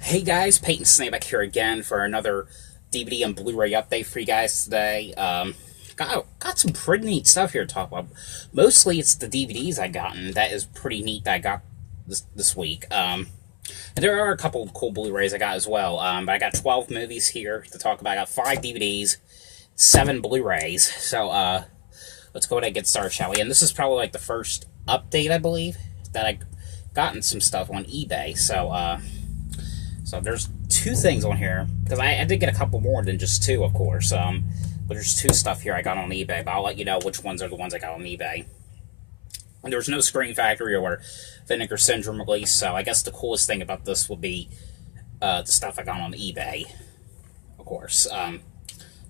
Hey guys, Peyton Snakeback here again for another DVD and Blu-ray update for you guys today. Got some pretty neat stuff here to talk about. Mostly it's the DVDs I gotten that is pretty neat that I got this week. And there are a couple of cool Blu-rays I got as well. But I got 12 movies here to talk about. I got 5 DVDs, 7 Blu-rays. So let's go ahead and get started, shall we? And this is probably like the first update, I believe, that I gotten some stuff on eBay. So there's 2 things on here, because I did get a couple more than just 2, of course. But there's 2 stuff here I got on eBay, but I'll let you know which ones are the ones I got on eBay. And there's no Screen Factory or Vinegar Syndrome release, so I guess the coolest thing about this would be the stuff I got on eBay, of course.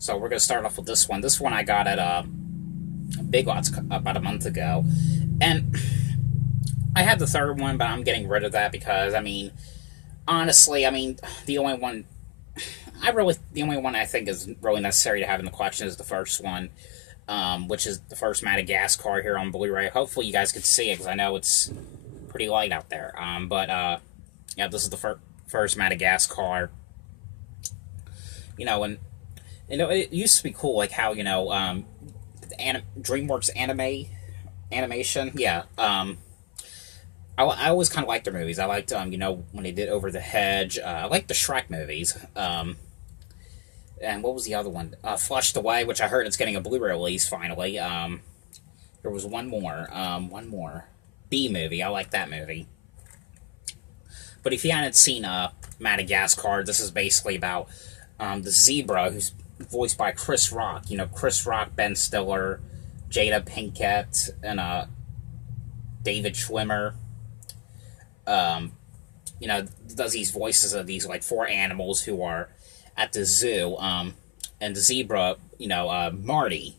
So we're going to start off with this one. This one I got at Big Lots about a month ago. And I had the third one, but I'm getting rid of that because, honestly, the only one I think is really necessary to have in the collection is the first one, which is the first Madagascar here on Blu-ray. Hopefully you guys can see it, because I know it's pretty light out there. Yeah, this is the first Madagascar. And it used to be cool, like how DreamWorks animation. Yeah. I always kind of liked their movies. I liked, when they did Over the Hedge. I liked the Shrek movies. And what was the other one? Flushed Away, which I heard it's getting a Blu-ray release finally. There was one more. Bee Movie. I like that movie. But if you hadn't seen Madagascar, this is basically about the zebra, who's voiced by Chris Rock. Chris Rock, Ben Stiller, Jada Pinkett, and David Schwimmer. Does these voices of these like 4 animals who are at the zoo. And the zebra, Marty,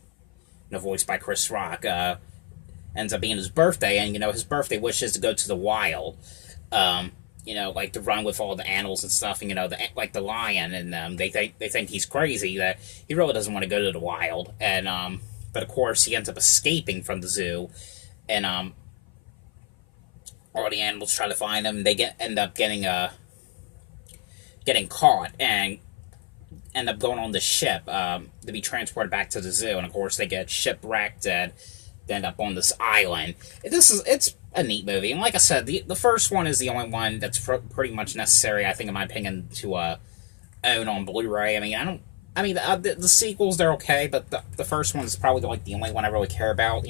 voiced by Chris Rock, ends up being his birthday, and his birthday wish is to go to the wild. Like to run with all the animals and stuff, and like the lion, and they think he's crazy, that he really doesn't want to go to the wild, and but of course he ends up escaping from the zoo, and all the animals try to find him. They end up getting caught and end up going on the ship to be transported back to the zoo, and of course they get shipwrecked and they end up on this island. It's a neat movie, and like I said, the first one is the only one that's pretty much necessary, I think, in my opinion, to own on Blu-ray. The sequels, they're okay, but the first one is probably like the only one I really care about.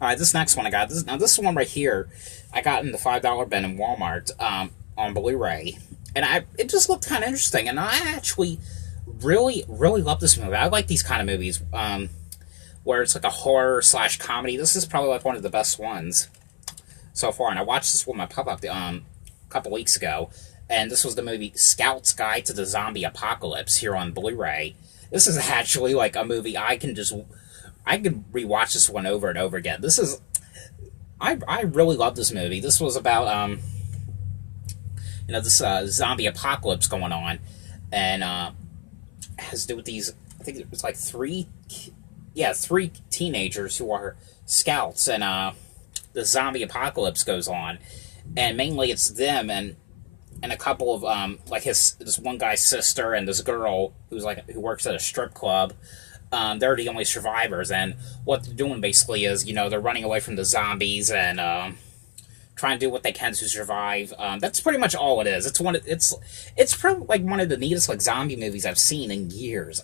Alright, this next one I got. This one right here, I got in the $5 bin in Walmart on Blu-ray. And it just looked kind of interesting. And I actually really, really love this movie. I like these kind of movies where it's like a horror/comedy. This is probably like one of the best ones so far. And I watched this with my pop-up a couple weeks ago. And this was the movie Scout's Guide to the Zombie Apocalypse here on Blu-ray. This is actually like a movie I could rewatch this one over and over again. I really love this movie. This was about this zombie apocalypse going on, and has to do with these. I think it was like 3 teenagers who are scouts, and the zombie apocalypse goes on, and mainly it's them and a couple of this one guy's sister and this girl who works at a strip club. They're the only survivors, and what they're doing basically is, they're running away from the zombies and trying to do what they can to survive. That's pretty much all it is. It's probably like one of the neatest like zombie movies I've seen in years.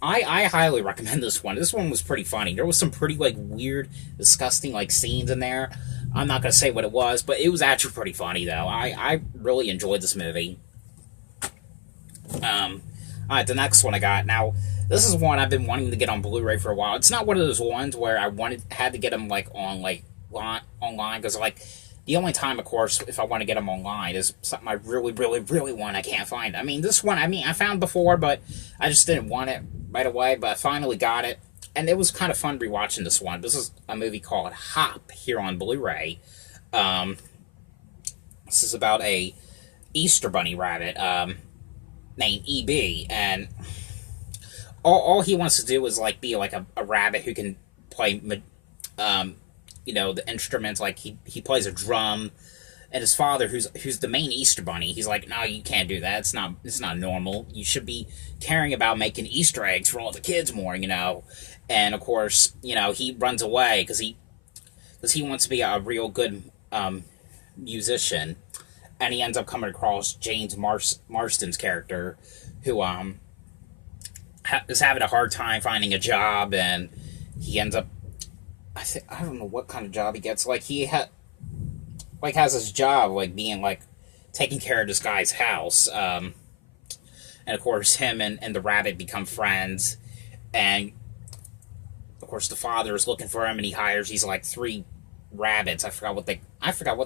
I highly recommend this one. This one was pretty funny. There was some pretty like weird, disgusting like scenes in there. I'm not gonna say what it was, but it was actually pretty funny though. I really enjoyed this movie. Alright, the next one I got. Now, this is one I've been wanting to get on Blu-ray for a while. It's not one of those ones where I had to get them online, because the only time, of course, if I want to get them online is something I really, really, really want. I can't find. This one, I found before, but I just didn't want it right away. But I finally got it, and it was kind of fun rewatching this one. This is a movie called Hop here on Blu-ray. This is about a Easter Bunny rabbit named EB, and all he wants to do is be a rabbit who can play the instruments. Like he plays a drum, and his father, who's the main Easter Bunny, he's like, no, you can't do that. It's not normal. You should be caring about making Easter eggs for all the kids more, you know. And of course, you know, he runs away because he wants to be a real good musician, and he ends up coming across James Marston's character, who is having a hard time finding a job, and he ends up, I don't know what kind of job he gets. Like he has his job like being like taking care of this guy's house, and of course him and the rabbit become friends, and of course the father is looking for him, and he hires these like 3 rabbits. I forgot what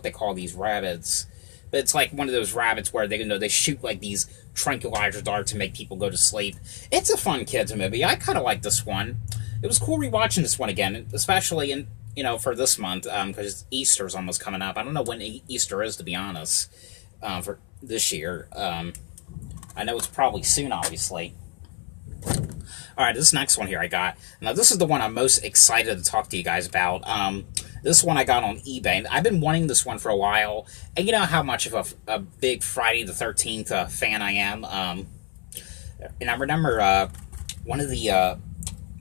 they call these rabbits, but it's like one of those rabbits where they shoot like these tranquilizer darts to make people go to sleep. It's a fun kids movie. I kind of like this one. It was cool rewatching this one again, especially in, you know, for this month, because Easter's almost coming up. I don't know when Easter is, to be honest, for this year. I know it's probably soon, obviously. Alright, this next one here I got. Now, this is the one I'm most excited to talk to you guys about. This one I got on eBay. And I've been wanting this one for a while. And you know how much of a big Friday the 13th fan I am. And I remember one of the...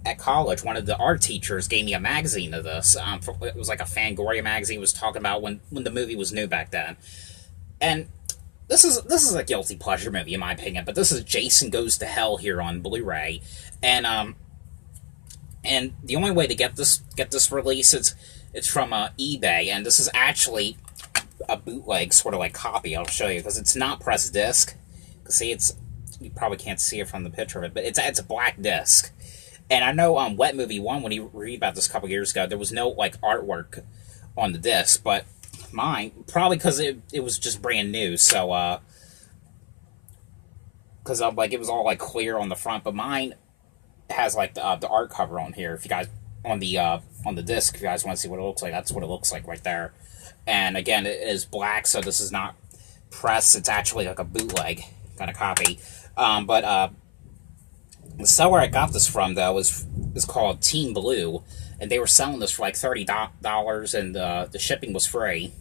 at college, one of the art teachers gave me a magazine of this. It was like a Fangoria magazine. It was talking about when the movie was new back then. And this is a guilty pleasure movie in my opinion, but this is Jason Goes to Hell here on Blu-ray. And the only way to get this release, it's from eBay, and this is actually a bootleg sort of like copy. I'll show you, because it's not pressed disc. See, you probably can't see it from the picture of it, but it's a black disc. And I know Wet Movie 1, when he read about this a couple years ago, there was no like artwork on the disc, but mine, probably because it was just brand new, so because like it was all like clear on the front, but mine has like the art cover on here. If you guys on the disc, if you guys want to see what it looks like, that's what it looks like right there. And again, it is black, so this is not press. It's actually like a bootleg kind of copy. But the seller I got this from, though, is called Team Blue, and they were selling this for like $30, and the shipping was free.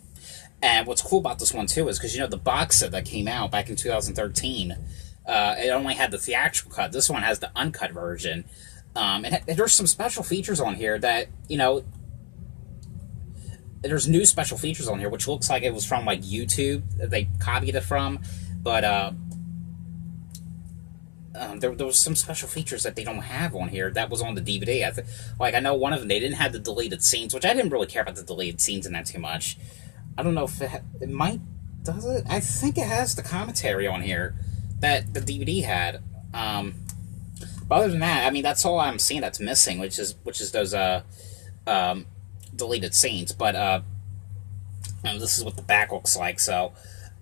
And what's cool about this one, too, is because, you know, the box set that came out back in 2013, it only had the theatrical cut. This one has the uncut version. And there's some special features on here that, you know, there's new special features on here, which looks like it was from, like, YouTube that they copied it from. But, there was some special features that they don't have on here that was on the DVD. Like, I know one of them, they didn't have the deleted scenes, which I didn't really care about the deleted scenes in that too much. I don't know if it might, does it? I think it has the commentary on here that the DVD had. But other than that, I mean, that's all I'm seeing that's missing, which is those deleted scenes. But this is what the back looks like. So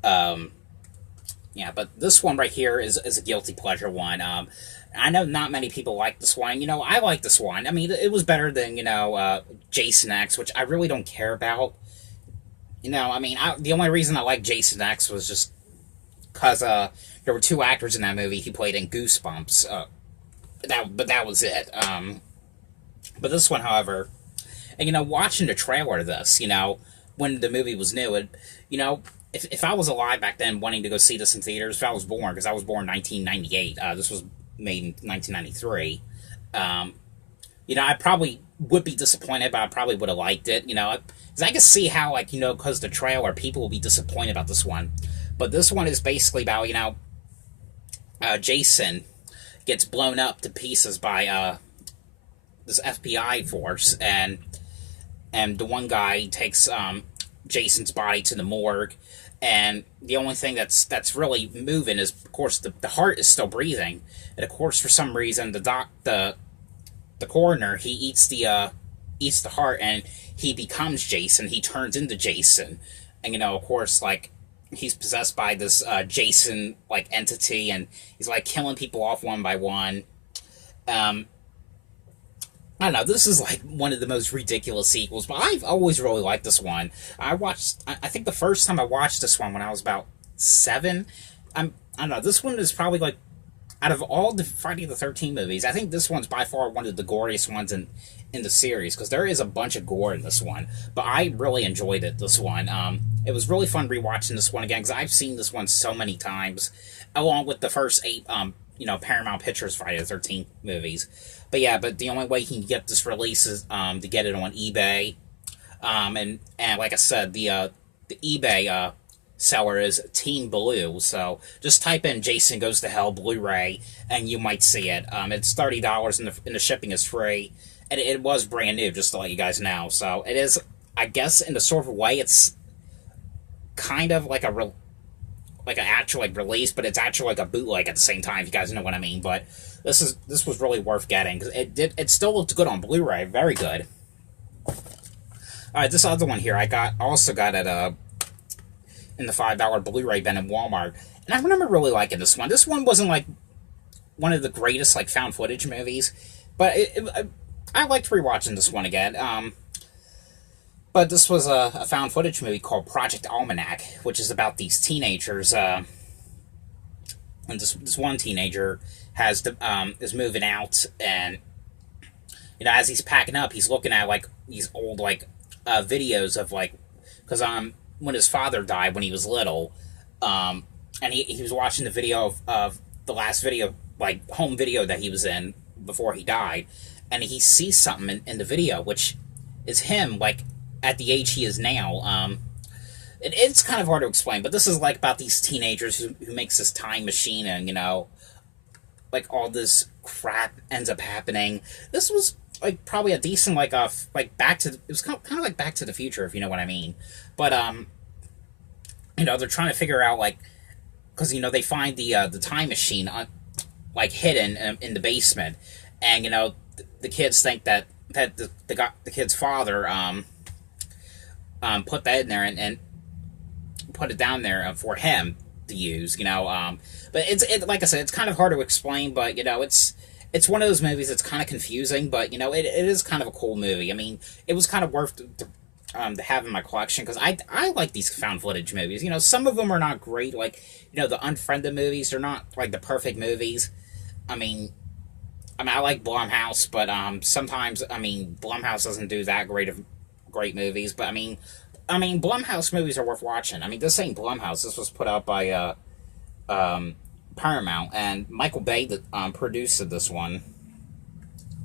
yeah, but this one right here is a guilty pleasure one. I know not many people like this one. You know, I like this one. I mean, it was better than, you know, Jason X, which I really don't care about. You know, I mean, the only reason I like Jason X was just because there were 2 actors in that movie he played in Goosebumps. But that was it. But this one, however, and, you know, watching the trailer of this, you know, when the movie was new, you know, if I was alive back then wanting to go see this in theaters, if I was born, because I was born in 1998, this was made in 1993, you know, I probably would be disappointed, but I probably would have liked it, you know, because I can see how, like, you know, because the trailer, people will be disappointed about this one. But this one is basically about, you know, Jason gets blown up to pieces by this FBI force, and the one guy takes Jason's body to the morgue, and the only thing that's really moving is, of course, the heart is still breathing, and of course, for some reason, the coroner, he eats the heart, and he becomes Jason. He turns into Jason, and, you know, of course, like, he's possessed by this Jason, like, entity, and he's, like, killing people off one by one. I don't know, this is, like, one of the most ridiculous sequels, but I've always really liked this one. I think the first time I watched this one when I was about 7, I don't know, this one is probably, like, out of all the Friday the 13th movies, I think this one's by far one of the goriest ones in the series, because there is a bunch of gore in this one. But I really enjoyed it, this one. It was really fun rewatching this one again, because I've seen this one so many times, along with the first 8, Paramount Pictures Friday the 13th movies. But yeah, but the only way you can get this release is to get it on eBay. And like I said, the eBay seller is Team Blue, so just type in Jason Goes to Hell Blu-ray and you might see it. It's $30 and the shipping is free, and it was brand new, just to let you guys know. So it is, I guess, in a sort of way, it's kind of like an actual like release, but it's actually like a bootleg at the same time, if you guys know what I mean. But this was really worth getting, because it still looked good on Blu-ray, very good. Alright, this other one here I also got at in the $5 Blu-ray bin in Walmart, and I remember really liking this one. This one wasn't like one of the greatest like found footage movies, but I liked rewatching this one again. But this was a found footage movie called Project Almanac, which is about these teenagers. And this one teenager is moving out, and as he's packing up, he's looking at like these old like videos of like, because when his father died when he was little, and he was watching the video of the last video, like home video that he was in before he died, and he sees something in the video, which is him like at the age he is now. It's kind of hard to explain, but this is like about these teenagers who makes this time machine, and like all this crap ends up happening. This was like probably a decent like it was kind of like Back to the Future, if you know what I mean. But they're trying to figure out, like, because they find the time machine like hidden in the basement, and the kids think that the kid's father put that in there and put it down there for him to use, but it's like I said, it's kind of hard to explain, but it's one of those movies that's kind of confusing, but it is kind of a cool movie. I mean, it was kind of worth to have in my collection, because I like these found footage movies. Some of them are not great, like the Unfriended movies. They're not like the perfect movies. I mean I like Blumhouse, but sometimes Blumhouse doesn't do that great movies. But I mean Blumhouse movies are worth watching. I mean, this ain't Blumhouse. This was put out by Paramount, and Michael Bay produced this one.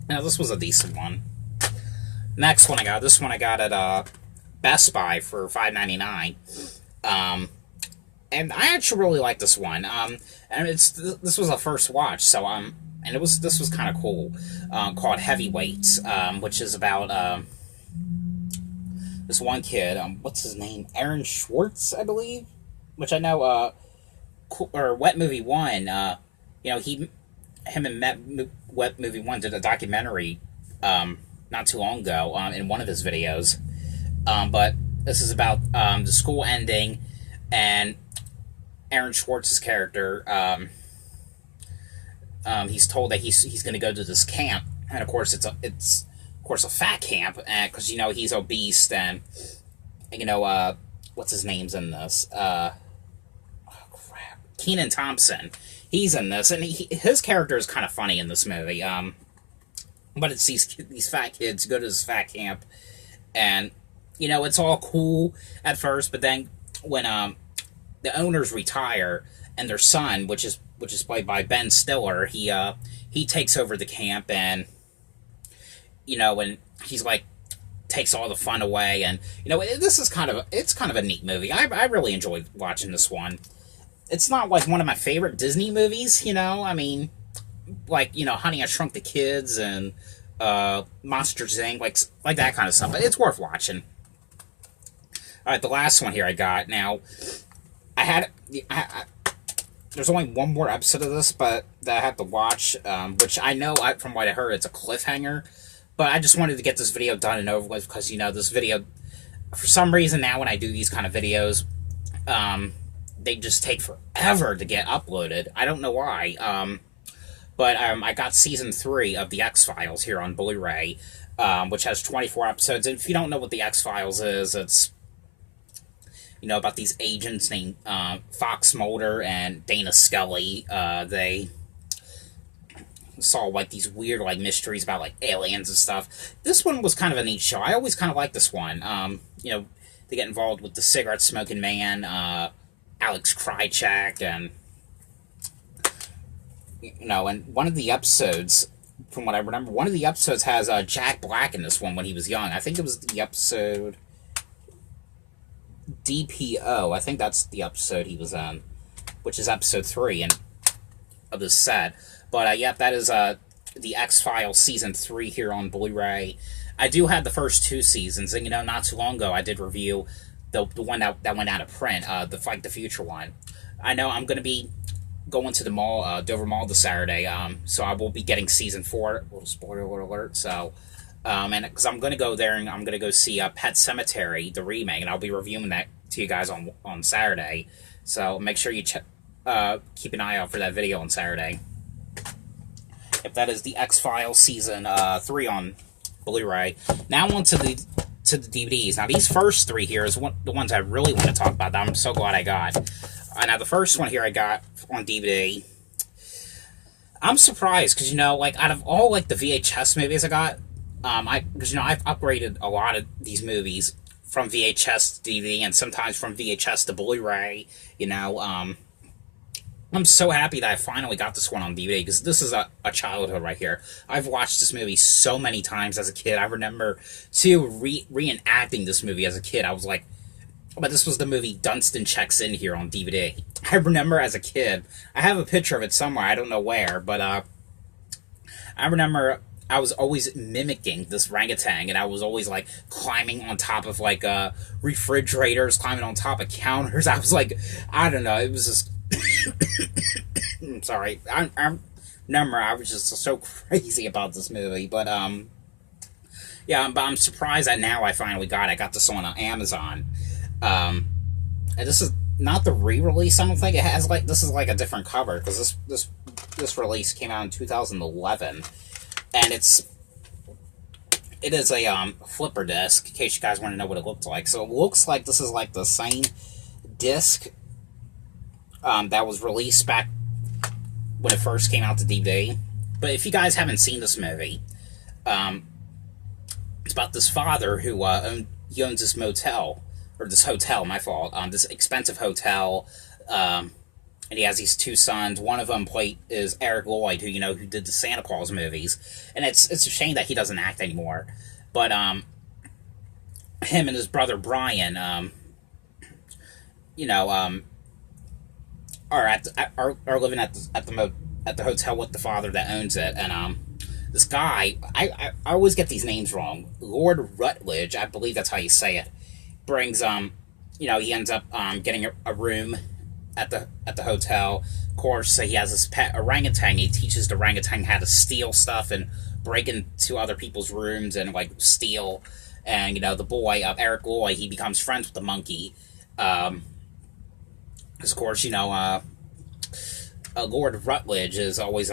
Now, this was a decent one. Next one I got. This one I got at Best Buy for $5.99. And I actually really like this one. And this was a first watch, so and this was kind of cool. Called Heavyweights, which is about this one kid. What's his name? Aaron Schwartz, I believe. Which I know. Or Wet Movie 1. Him and Wet Movie 1 did a documentary not too long ago in one of his videos. But this is about the school ending, and Aaron Schwartz's character, he's told that he's going to go to this camp, and of course it's a fat camp, because he's obese, and what's his name's in this? Kenan Thompson. He's in this, and his character is kind of funny in this movie. But it's these fat kids go to this fat camp, and it's all cool at first, but then when the owners retire, and their son, which is played by Ben Stiller, he takes over the camp, and and he's like takes all the fun away, and this is kind of a neat movie. I really enjoyed watching this one. It's not like one of my favorite Disney movies, I mean, like, Honey, I Shrunk the Kids and Monsters, Inc., like that kind of stuff, but it's worth watching. Alright, the last one here I got. Now, there's only one more episode of this, but that I have to watch, which I know, from what I heard, it's a cliffhanger, but I just wanted to get this video done and over with, because, this video, for some reason now when I do these kind of videos, they just take forever to get uploaded. I don't know why. But I got season 3 of the X-Files here on Blu-ray, which has 24 episodes. And if you don't know what the X-Files is, it's about these agents named Fox Mulder and Dana Scully. They saw like these weird like mysteries about like aliens and stuff. This one was kind of a neat show. I always kind of liked this one. You know, they get involved with the cigarette smoking man, Alex Krycek, and you know, and one of the episodes, from what I remember, one of the episodes has Jack Black in this one when he was young. I think it was the episode DPO. I think that's the episode he was on, which is episode 3 and of this set. But yep, that is the X-Files season 3 here on Blu-ray. I do have the first 2 seasons, and you know, not too long ago I did review the one that went out of print, the Fight the Future one. I know I'm going to be going to the mall, Dover Mall, this Saturday, so I will be getting season 4. Little spoiler alert. So, and because I'm going to go there and I'm going to go see Pet Sematary, the remake, and I'll be reviewing that to you guys on Saturday. So make sure you keep an eye out for that video on Saturday. If that is the X-Files season 3 on Blu-ray. Now on to the DVDs. Now these first 3 here is the ones I really want to talk about that I'm so glad I got. Now the first one here I got on DVD. I'm surprised because, you know, like out of all like the VHS movies I got, because you know I've upgraded a lot of these movies from VHS to DVD and sometimes from VHS to Blu-ray. You know, I'm so happy that I finally got this one on DVD because this is a childhood right here. I've watched this movie so many times as a kid. I remember too reenacting this movie as a kid. I was like, but this was the movie Dunston Checks In here on DVD. I remember as a kid, I have a picture of it somewhere, I don't know where, but I remember I was always mimicking this orangutan, and I was always like climbing on top of like refrigerators, climbing on top of counters. I was like, I don't know, it was just I'm sorry. I remember I was just so crazy about this movie, but yeah, but I'm surprised that now I finally got it. I got this on Amazon. And this is not the re-release, I don't think. It has like, this is like a different cover, because this release came out in 2011, and it is a flipper disc, in case you guys want to know what it looked like. So it looks like this is like the same disc that was released back when it first came out to DVD. But if you guys haven't seen this movie, it's about this father who owns this motel, or this hotel, my fault, this expensive hotel, and he has these 2 sons. One of them is Eric Lloyd, who, you know, who did the Santa Claus movies, and it's a shame that he doesn't act anymore, but him and his brother Brian, you know, are living at the hotel with the father that owns it, and this guy, I always get these names wrong, Lord Rutledge, I believe that's how you say it, brings you know, he ends up getting a room at the hotel. Of course, he has this pet orangutan. He teaches the orangutan how to steal stuff and break into other people's rooms and like steal. And you know, the boy Eric Lloyd, he becomes friends with the monkey. Because of course, you know, Lord Rutledge is always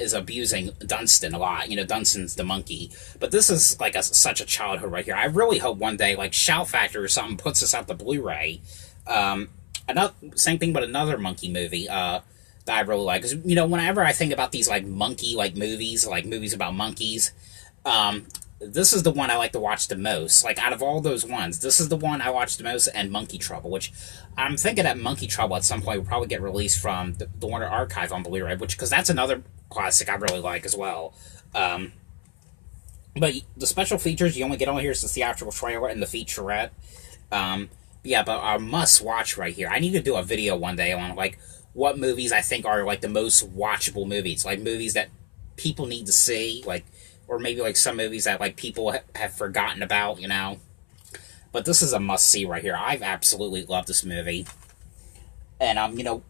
is abusing Dunston a lot. You know, Dunston's the monkey. But this is like such a childhood right here. I really hope one day, like, Shout Factory or something puts this out the Blu-ray. Same thing, but another monkey movie that I really like. Because, you know, whenever I think about these, like, monkey, like, movies about monkeys, this is the one I like to watch the most. Like, out of all those ones, this is the one I watch the most, and Monkey Trouble, which I'm thinking that Monkey Trouble at some point will probably get released from the Warner Archive on Blu-ray, because that's another classic I really like as well. But the special features you only get on here is the theatrical trailer and the featurette. Yeah, but our must-watch right here. I need to do a video one day on, like, what movies I think are, like, the most watchable movies. Like, movies that people need to see, like, or maybe, like, some movies that, like, people have forgotten about, you know. But this is a must-see right here. I've absolutely loved this movie. And, you know,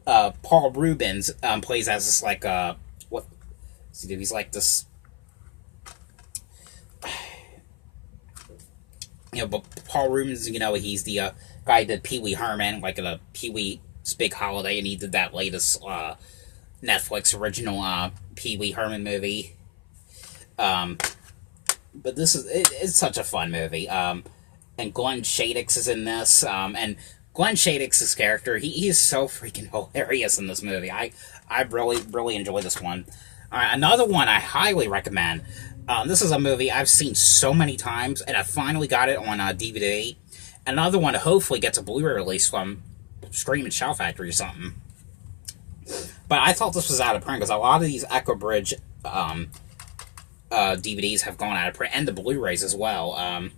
Paul Reubens plays as this, like, he's like this, you know, but Paul Reubens, you know, he's the guy who did Pee Wee Herman, like the Pee-wee's Big Holiday, and he did that latest Netflix original Pee Wee Herman movie. But it's such a fun movie. And Glenn Shadix is in this, and Glenn Shadix's character, he is so freaking hilarious in this movie. I really, really enjoy this one. Another one I highly recommend. This is a movie I've seen so many times, and I finally got it on DVD. Another one hopefully gets a Blu-ray release from Scream and Shout Factory or something. But I thought this was out of print because a lot of these Echo Bridge DVDs have gone out of print, and the Blu-rays as well.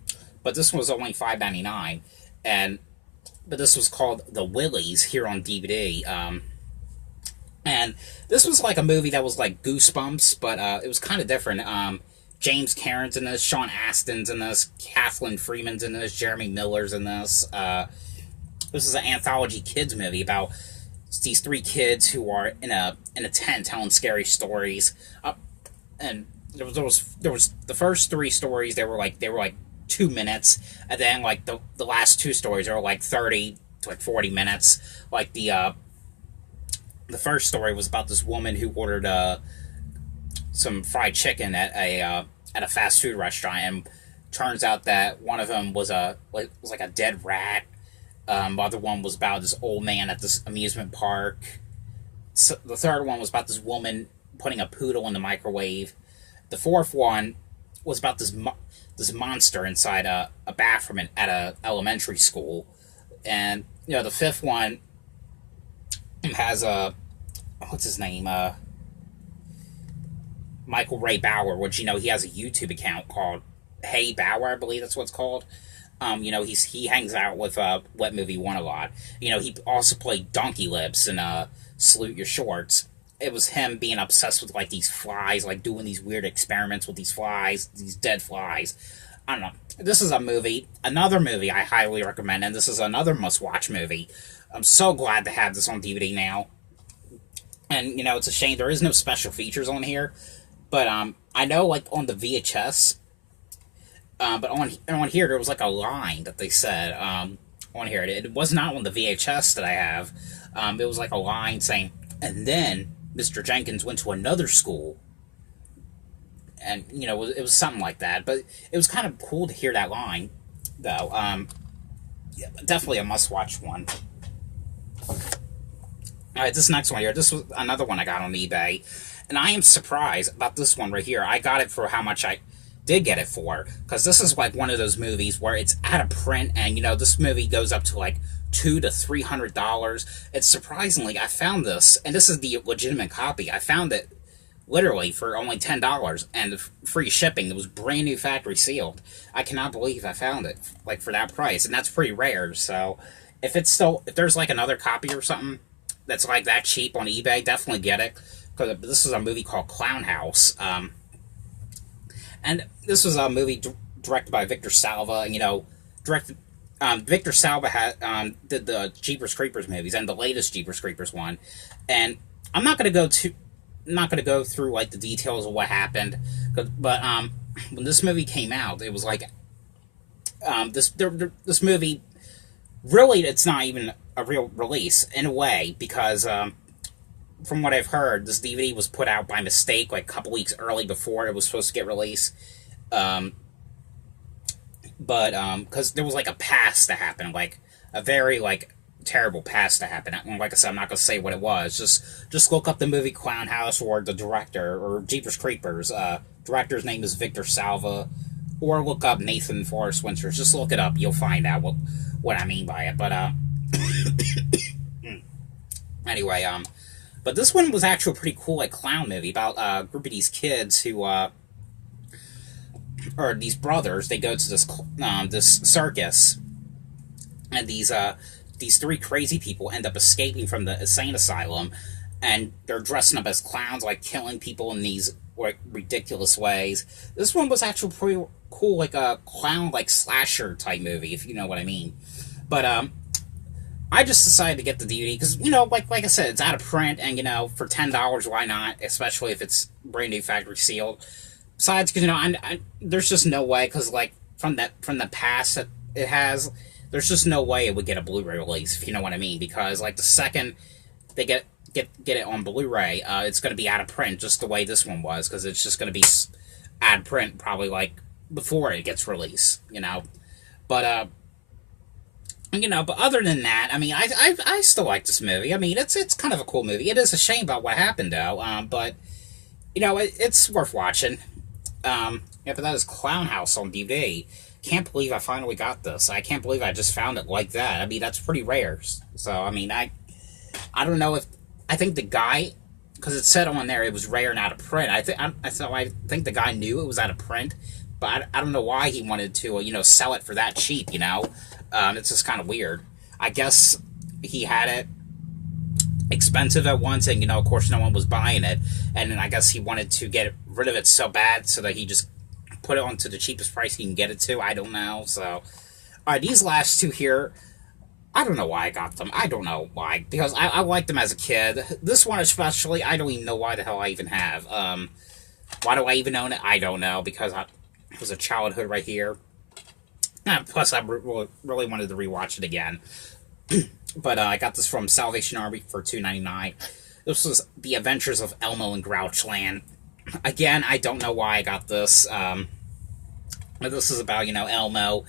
But this one was only $5.99, but this was called The Willies here on DVD. And this was like a movie that was like Goosebumps, but it was kind of different. James Cameron's in this, Sean Astin's in this, Kathleen Freeman's in this, Jeremy Miller's in this. This is an anthology kids movie about these three kids who are in a tent telling scary stories. And there was the first three stories. They were like 2 minutes, and then like the last two stories are like 30 to like 40 minutes. Like the first story was about this woman who ordered some fried chicken at a fast food restaurant, and turns out that one of them was like a dead rat. The other one was about this old man at this amusement park. So the third one was about this woman putting a poodle in the microwave. The fourth one was about this monster inside a bathroom at a elementary school. And the fifth one has what's his name? Michael Ray Bauer, which he has a YouTube account called Hey Bauer, I believe that's what it's called. He hangs out with Wet Movie One a lot. He also played Donkey Lips in Salute Your Shorts. It was him being obsessed with like these flies, like doing these weird experiments with these flies, these dead flies. I don't know. This is another movie I highly recommend, and this is another must-watch movie. I'm so glad to have this on DVD now. And, it's a shame there is no special features on here. But I know, like, on the VHS, but on here, there was, like, a line that they said on here. It was not on the VHS that I have. It was, like, a line saying, and then Mr. Jenkins went to another school. And, it was something like that. But it was kind of cool to hear that line, though. Yeah, definitely a must-watch one. Alright, this next one here. This was another one I got on eBay. And I am surprised about this one right here. I got it for how much I did get it for. Because this is like one of those movies where it's out of print. And, this movie goes up to like $200 to $300. It's surprisingly, I found this. And this is the legitimate copy. I found it literally for only $10 and free shipping. It was brand new factory sealed. I cannot believe I found it like for that price. And that's pretty rare. So if there's like another copy or something that's like that cheap on eBay, definitely get it. Because this is a movie called Clownhouse. And this was a movie directed by Victor Salva. Victor Salva did the Jeepers Creepers movies and the latest Jeepers Creepers one. And I'm not going to go through like the details of what happened, but when this movie came out, it was like this movie really, it's not even a real release in a way, because from what I've heard, this DVD was put out by mistake like a couple weeks early before it was supposed to get released. But because there was like a past to happen, like a very like terrible past to happen. And like I said, I'm not gonna say what it was. Just look up the movie Clownhouse or the director, or Jeepers Creepers. Director's name is Victor Salva, or look up Nathan Forrest Winters. Just look it up. You'll find out what I mean by it. But anyway, but this one was actually a pretty cool like clown movie about a group of these kids who or these brothers. They go to this circus, and these three crazy people end up escaping from the insane asylum, and they're dressing up as clowns, like killing people in these like ridiculous ways. This one was actually pretty cool, like a clown like slasher type movie, if you know what I mean. But I just decided to get the DVD because, like I said, it's out of print, and, for $10, why not? Especially if it's brand new factory sealed. Besides, because, there's just no way, because, like, from the past that it has, there's just no way it would get a Blu-ray release, if you know what I mean. Because, like, the second they get it on Blu-ray, it's going to be out of print, just the way this one was, because it's just going to be out of print probably, like, before it gets released, But, but other than that, I mean, I still like this movie. I mean, it's kind of a cool movie. It is a shame about what happened, though. But it's worth watching. Yeah, but that is CLOWNHOUSE on DVD. Can't believe I finally got this. I can't believe I just found it like that. I mean, that's pretty rare. So, I mean, I don't know if... I think the guy... Because it said on there it was rare and out of print. I think the guy knew it was out of print, but I don't know why he wanted to, sell it for that cheap, It's just kind of weird. I guess he had it expensive at once, and, of course, no one was buying it. And then I guess he wanted to get rid of it so bad so that he just put it on to the cheapest price he can get it to. I don't know. So, all right, these last two here... I don't know why I got them. I don't know why. Because I liked them as a kid. This one especially, I don't even know why the hell I even have. Why do I even own it? I don't know. Because it was a childhood right here. Plus, I really wanted to rewatch it again. But I got this from Salvation Army for $2.99. This was The Adventures of Elmo and GROUCHLAND. Again, I don't know why I got this. But this is about, Elmo...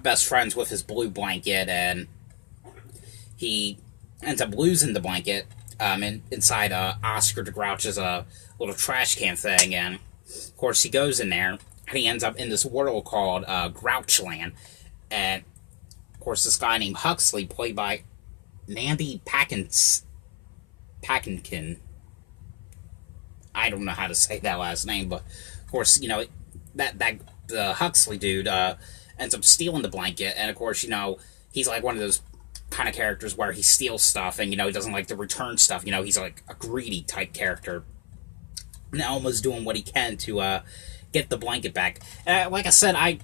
best friends with his blue blanket, and he ends up losing the blanket inside Oscar the Grouch's little trash can thing, and of course he goes in there, and he ends up in this world called Grouchland, and of course this guy named Huxley, played by Mandy Patinkin. I don't know how to say that last name, but of course, the Huxley dude, ends up stealing the blanket, and of course, he's like one of those kind of characters where he steals stuff, and, he doesn't like to return stuff, he's like a greedy type character, and Elmo's doing what he can to, get the blanket back. Like I said, I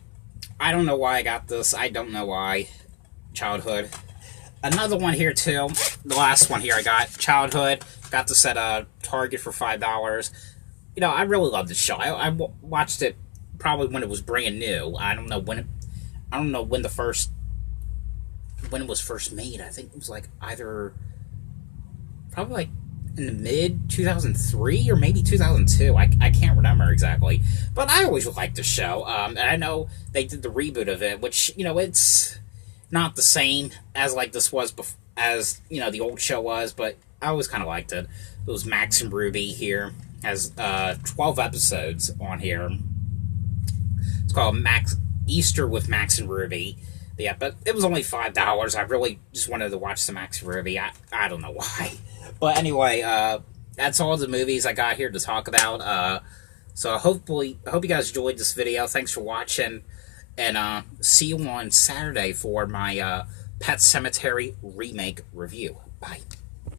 don't know why I got this, I don't know why. Childhood. Another one here, too, the last one here I got, childhood, got this at, Target for $5, I really love this show. I watched it probably when it was brand new. I don't know when it was first made. I think it was like probably like in the mid 2003 or maybe 2002. I can't remember exactly, but I always liked the show. And I know they did the reboot of it, which it's not the same as like this was as the old show was, but I always kind of liked it. It was Max and Ruby here, has 12 episodes on here. It's called Easter with Max and Ruby. Yeah, but it was only $5. I really just wanted to watch some Max and Ruby. I don't know why. But anyway, that's all the movies I got here to talk about. So I hope you guys enjoyed this video. Thanks for watching. And see you on Saturday for my Pet Sematary remake review. Bye.